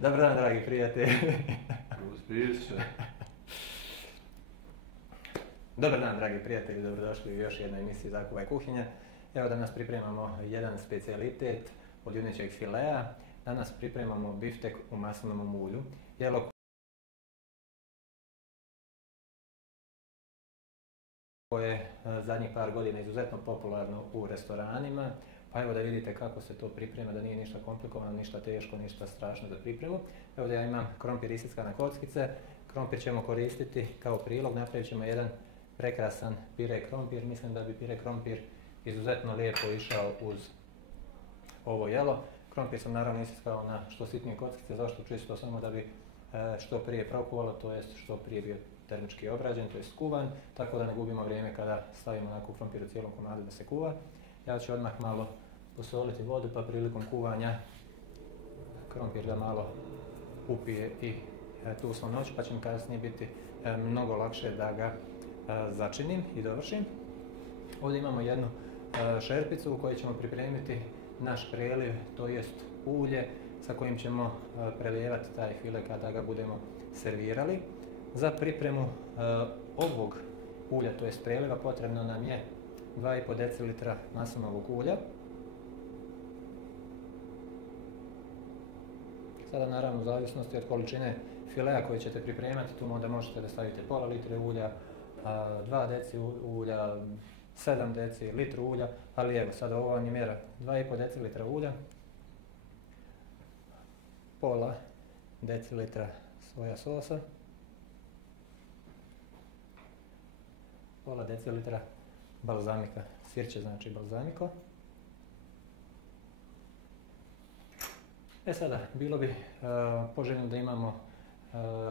Dobar dan, dragi prijatelji. Uspiješ. Dobar dan, dragi prijatelji, dobrodošli u još jednoj emisiji Zakuvaj kuhinje. Evo danas pripremamo jedan specijalitet od junećeg filea. Danas pripremamo biftek u maslinovom ulju. Jelo koje je zadnjih par godina izuzetno popularno u restoranima. Pa evo da vidite kako se to priprema, da nije ništa komplikovano, ništa teško, ništa strašno za pripremu. Evo da ja imam krompir isiskan na kockice. Krompir ćemo koristiti kao prilog, napravit ćemo jedan prekrasan pire krompir. Mislim da bi pire krompir izuzetno lijepo išao uz ovo jelo. Krompir sam naravno isiskao na što sitnije kockice, zašto? Čisto samo da bi što prije prokuvalo, to jest što prije bio termički obrađen, to jest kuvan, tako da ne gubimo vrijeme kada stavimo onako krompir u cijelom komadu da se kuva. Ja ću odmah malo posoliti vodu, pa prilikom kuvanja krompir da malo upije i tu slatnoću, pa će mi kasnije biti mnogo lakše da ga začinim i dovršim. Ovdje imamo jednu šerpicu u kojoj ćemo pripremiti naš preliv, to jest ulje sa kojim ćemo prelijevati taj file kada ga budemo servirali. Za pripremu ovog ulja, to jest preliva, potrebno nam je 2,5 decilitra maslinovog ulja. Sada naravno u zavisnosti od količine filea koje ćete pripremati, tu onda možete da stavite pola litre ulja, 2 deci ulja, 7 deci, litru ulja, ali evo sada ovo vam je mjera 2,5 decilitra ulja, pola decilitra soja sosa, pola decilitra balzamika, sirće znači balzamiko. Sada, bilo bi poželjno da imamo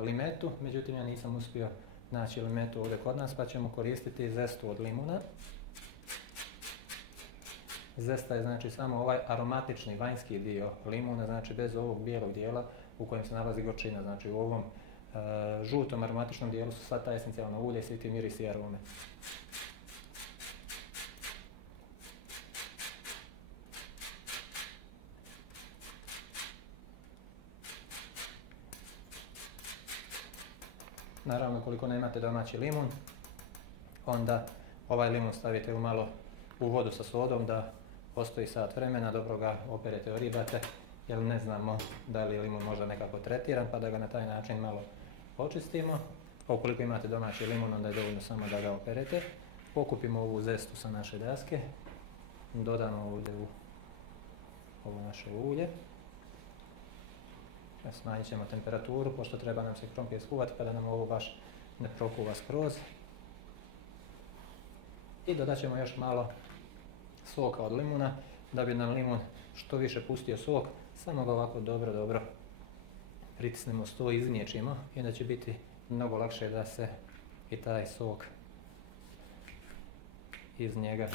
limetu, međutim ja nisam uspio naći limetu ovdje kod nas, pa ćemo koristiti zestu od limuna. Zesta je znači samo ovaj aromatični vanjski dio limuna, znači bez ovog bijelog dijela u kojem se nalazi gorčina, znači u ovom žutom aromatičnom dijelu su sva ta esencijalna ulja i svi ti mirisi i arome. Naravno, koliko nemate domaći limun, onda ovaj limun stavite u vodu sa sodom da postoji sat vremena, dobro ga operete, oribate, jer ne znamo da li je limun možda nekako tretiran, pa da ga na taj način malo očistimo. Ukoliko imate domaći limun, onda je dovoljno samo da ga operete. Pokupimo ovu zestu sa naše daske, dodamo ovdje u ovo naše ulje. Smanjit ćemo temperaturu, pošto treba nam se krompir skuvati pa da nam ovo baš ne prokuva skroz. I dodat ćemo još malo soka od limuna, da bi nam limun što više pustio sok, samo ga ovako dobro pritisnemo s to, izmiječimo i onda će biti mnogo lakše da se i taj sok iz njega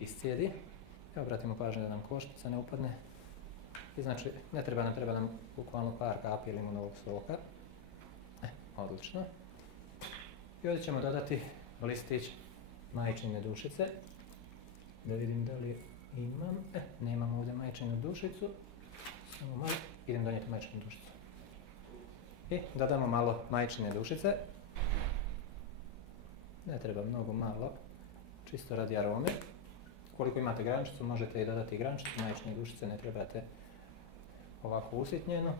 iscijedi. Obratimo pažnju da nam koštica ne upadne. I znači, treba nam bukvalno par kapi limunovog soka. Odlično. I ovdje ćemo dodati listić majčine dušice. Da vidim da li imam. Nemam ovdje majčinu dušicu. Samo malo. Idem donijeti majčinu dušicu. I dodamo malo majčine dušice. Ne treba mnogo, malo. Čisto radi arome. Koliko imate grančicu, možete i dodati grančicu. Majčine dušice ne trebate ovako usitnjeno.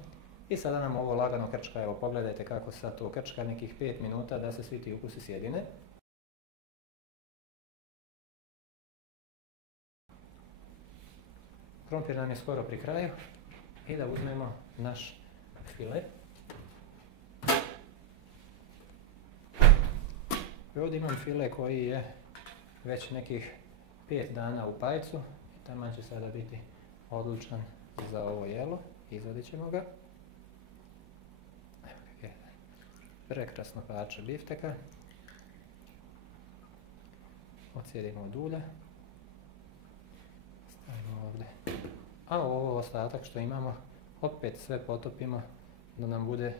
I sada nam ovo lagano krčka, evo pogledajte kako sad to krčka, nekih 5 minuta da se svi ti ukusi sjedine. Krompir nam je skoro pri kraju i da uzmemo naš file. I ovdje imam file koji je već nekih 5 dana u pajcu i taman će sada biti odličan za ovo jelo. Izvadit ćemo ga. Evo ga je. Prekrasno parče bifteka. Odsjedimo od ulja. Stavimo ovdje. A ovo ostatak što imamo, opet sve potopimo da nam bude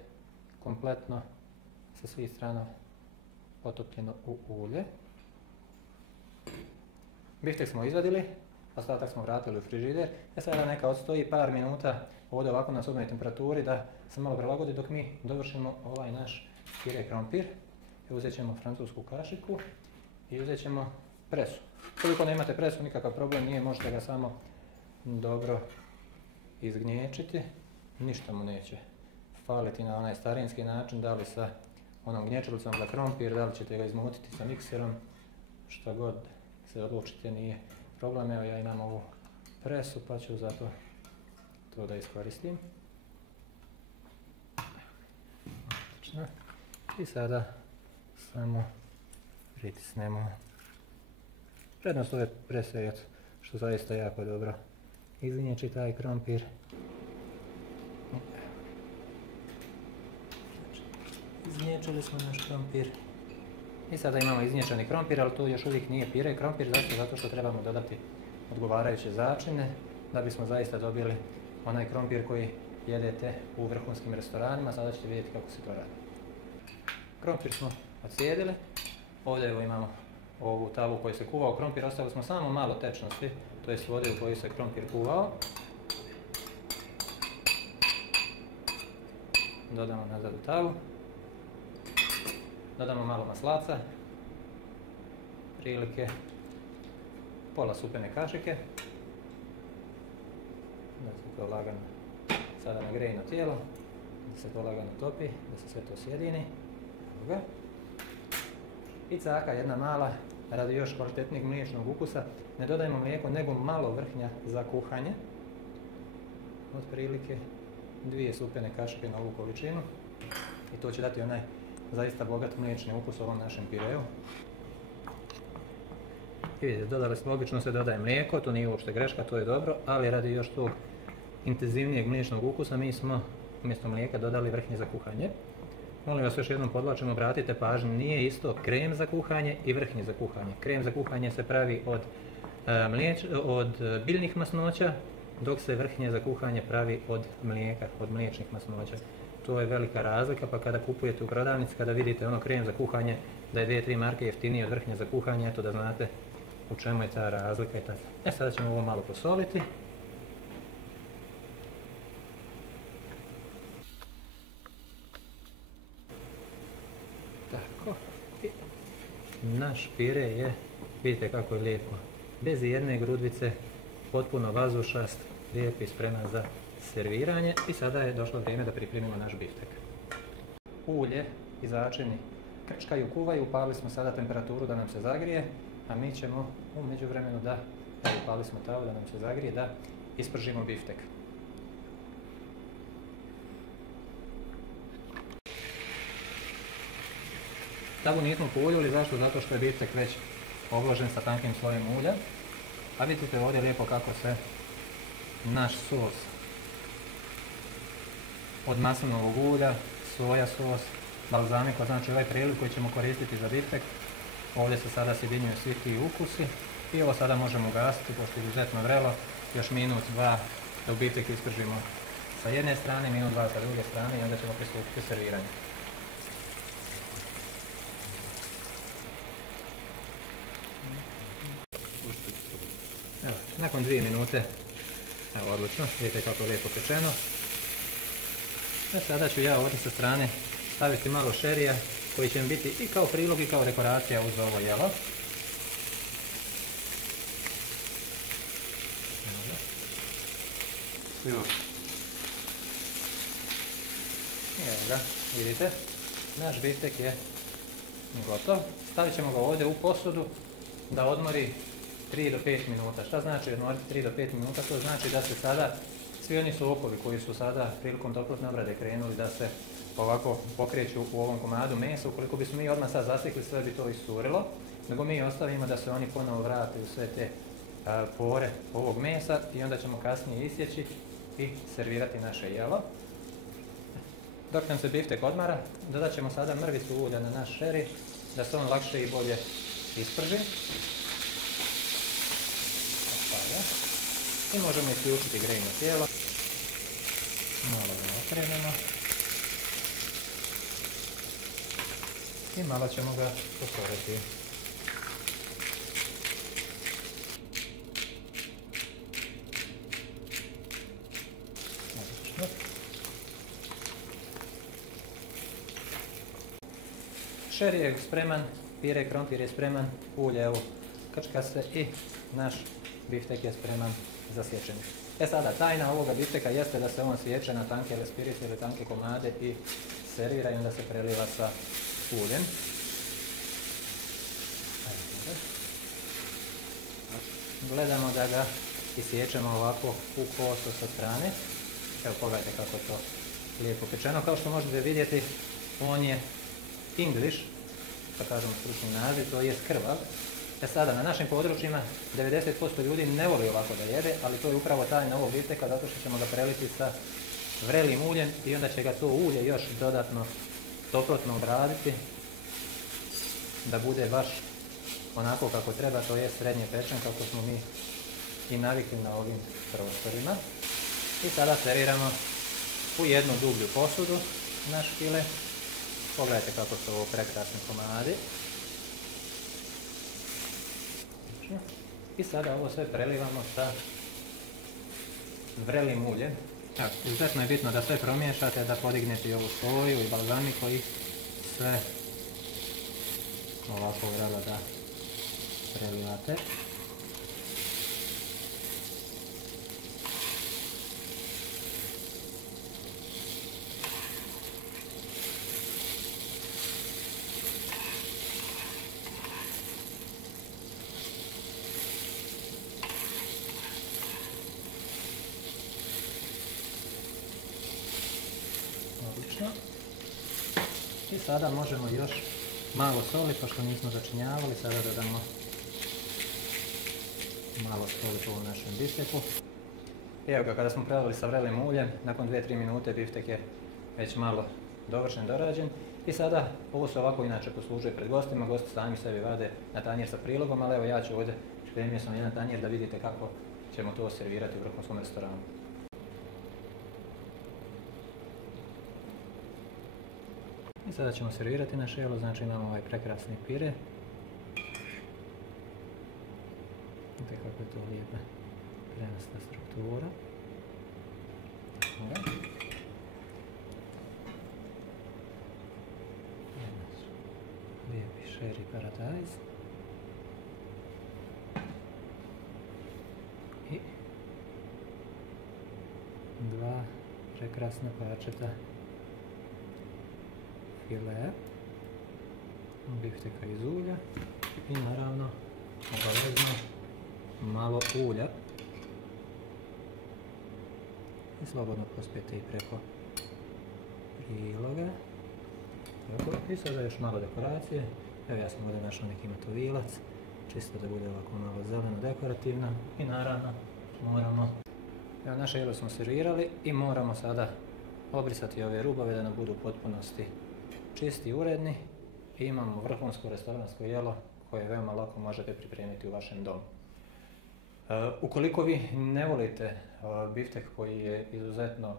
kompletno sa svih strana potopljeno u ulje. Biftek smo izvadili, ostatak smo vratili u frižider. Sada neka odstoji par minuta ovdje ovako na sobnoj temperaturi da se malo prilagodi dok mi dovršimo ovaj naš pire krompir. Uzet ćemo francusku kašiku i uzet ćemo presu. Koliko nemate presu, nikakav problem nije, možete ga samo dobro izgnječiti. Ništa mu neće faliti na onaj starinski način, da li sa onom gnječelicom za krompir, da li ćete ga izmotiti sa mikserom, šta god se odlučite, nije problem. Evo ja imam ovu presu pa ću zato to da iskoristim. I sada samo pritisnemo. Prednost ove prese je što zaista jako dobro izgnječi taj krompir. Izgnječili smo naš krompir. I sada imamo izgnječani krompir, ali to još uvijek nije pire krompir. Zašto? Zato što trebamo dodati odgovarajuće začine da bismo zaista dobili onaj krompir koji jedete u vrhunskim restoranima. Sada ćete vidjeti kako se to radi. Krompir smo odsjedili. Ovdje evo imamo ovu tavu u kojoj se kuvao krompir. Ostavili smo samo malo tečnosti, to je vode u kojoj se krompir kuvao. Dodamo nazad u tavu. Dodamo malo maslaca, prilike pola supene kašike, da se to lagano sada nagreje na tijelo, da se to lagano topi, da se sve to sjedini. I caka jedna mala, radi još kvalitetnijeg mliječnog ukusa, ne dodajemo mlijeko nego malo vrhnja za kuhanje, otprilike 2 supene kašike na ovu količinu i to će dati onaj zaista bogat mliječni ukus u ovom našem pireu. I vidite, dodali smo, obično se dodaje mlijeko, to nije uopšte greška, to je dobro, ali radi još tog intenzivnijeg mliječnog ukusa mi smo umjesto mlijeka dodali vrhnje za kuhanje. Molim vas još jednom podvlačimo, obratite pažnju, nije isto krem za kuhanje i vrhnje za kuhanje. Krem za kuhanje se pravi od biljnih masnoća, dok se vrhnje za kuhanje pravi od mlijeka, od mliječnih masnoća. To je velika razlika, pa kada kupujete u prodavnici, kada vidite ono krem za kuhanje, da je 2-3 marke jeftinije od vrhnje za kuhanje, eto da znate u čemu je ta razlika i tako. Sada ćemo ovo malo posoliti. Tako. I naš pire je, vidite kako je lijepo, bez jedne grudvice, potpuno vazdušast, lijep i spreman za serviranje. I sada je došlo vrijeme da pripremimo naš biftek. Ulje i začini krčkaju, kuvaju, upalili smo sada temperaturu da nam se zagrije, a mi ćemo u međuvremenu upalili smo tavu da nam se zagrije, da ispržimo biftek. Tavu nismo pouljili, zašto? Zato što je biftek već obložen sa tankim slojem ulja. A vidite ovdje lijepo kako se naš sos od maslinovog ulja, soja sos, balzamiko, znači ovaj priliv koji ćemo koristiti za biftek. Ovdje se sada sjedinjuju svi ti ukusi i ovo sada možemo ugasiti pošto je izuzetno vrelo. Još minut, dva da u biftek ispržimo sa jedne strane, minut, dva sa druge strane i onda ćemo pristupiti serviranju. Evo, nakon 2 minute, evo odlično, vidite kako je lijepo pečeno. Sada ću ja ovdje sa strane staviti malo šerija koji će biti i kao prilog i kao dekoracija uz ovo jelo. Evo ga, vidite, naš biftek je gotov. Stavit ćemo ga ovdje u posudu da odmori 3 do 5 minuta. Šta znači odmoriti 3 do 5 minuta? To znači da se sada svi oni sokovi koji su sada prilikom toplotne obrade krenuli da se ovako pokreću u ovom komadu mesa, ukoliko bismo mi odmah sad zasekli, sve bi to iscurilo, nego mi ostavimo da se oni ponovo vrate u sve te pore ovog mesa i onda ćemo kasnije isjeći i servirati naše jelo. Dok nam se biftek odmara, dodat ćemo sada mrvicu ulja na naš šeri da se on lakše i bolje isprži. I možemo isključiti grejno tijelo. Malo ga okrenemo. I malo ćemo ga posoliti. Šeri je spreman, pire krompir je spreman, ulje evo krčka se i naš biftek je spreman za sječenje. Sada, tajna ovoga bifteka jeste da se on sječe na tanke spirice ili tanke komade i servira i onda se preliva sa uljem. Gledamo da ga isječemo ovako u kosu sa strane. Evo pogledajte kako je to lijepo pečeno. Kao što možete vidjeti, on je English, da kažemo stručni naziv, to je krvav. Sada, na našim područjima 90% ljudi ne voli ovako da jede, ali to je upravo tajna ovog bifteka zato što ćemo ga preliti sa vrelim uljem i onda će ga to ulje još dodatno toplotno obraditi da bude baš onako kako treba, to je srednje pečen kako smo mi i navikli na ovim prostorima. I sada serviramo u jednu dublju posudu naš file. Pogledajte kako su ovo prekrasni komadi. I sada ovo sve prelivamo sa vrelim uljem. Izuzetno je bitno da sve promiješate, da podignete i ovu soju i balzamiku i sve ovako vrelo da prelivate. Odlično. I sada možemo još malo soli, pošto nismo začinjavali, sada dodamo malo soli po ovom našem bifteku. I evo ga, kada smo prelili sa vrelim uljem, nakon 2-3 minute biftek je već malo dovršen, dorađen. I sada, ovo se ovako inače poslužuje pred gostima, gosti sami sebi vade na tanjir sa prilogom, ali evo ja ću ovdje, spremio sam jedan tanjir da vidite kako ćemo to servirati u vrhunskom restoranu. I sada ćemo servirati naše jelo, znači imamo ovaj prekrasni pire. Vidite kako je to lijepa premasta struktura. Lijepi šeri paradajz. I dva prekrasna parčeta file bifteka iz ulja i naravno obavezno malo ulja i slobodno pospijete i preko priloga. I sada još malo dekoracije. Evo ja sam ovdje našao neki matovilac, čisto da bude ovako malo zeleno dekorativno i naravno moramo, evo naše jelo smo servirali i moramo sada obrisati ove rubove da nam budu u potpunosti čisti i uredni i imamo vrhunsko restoransko jelo koje veoma lako možete pripremiti u vašem domu. Ukoliko vi ne volite biftek koji je izuzetno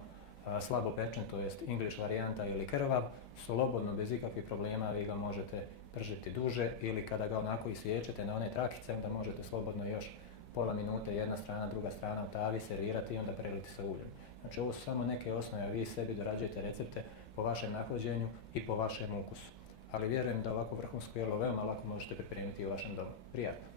slabo pečen, to jest English varijanta ili krvav, slobodno bez ikakvih problema vi ga možete pržiti duže ili kada ga onako isječete na one trakice, onda možete slobodno još pola minute jedna strana, druga strana u tavi servirati i onda preliti sa uljem. Znači ovo su samo neke osnove, vi sebi dorađujete recepte po vašem nahođenju i po vašem ukusu. Ali vjerujem da ovako vrhunsko jelo veoma lako možete pripremiti u vašem domu. Prijatno!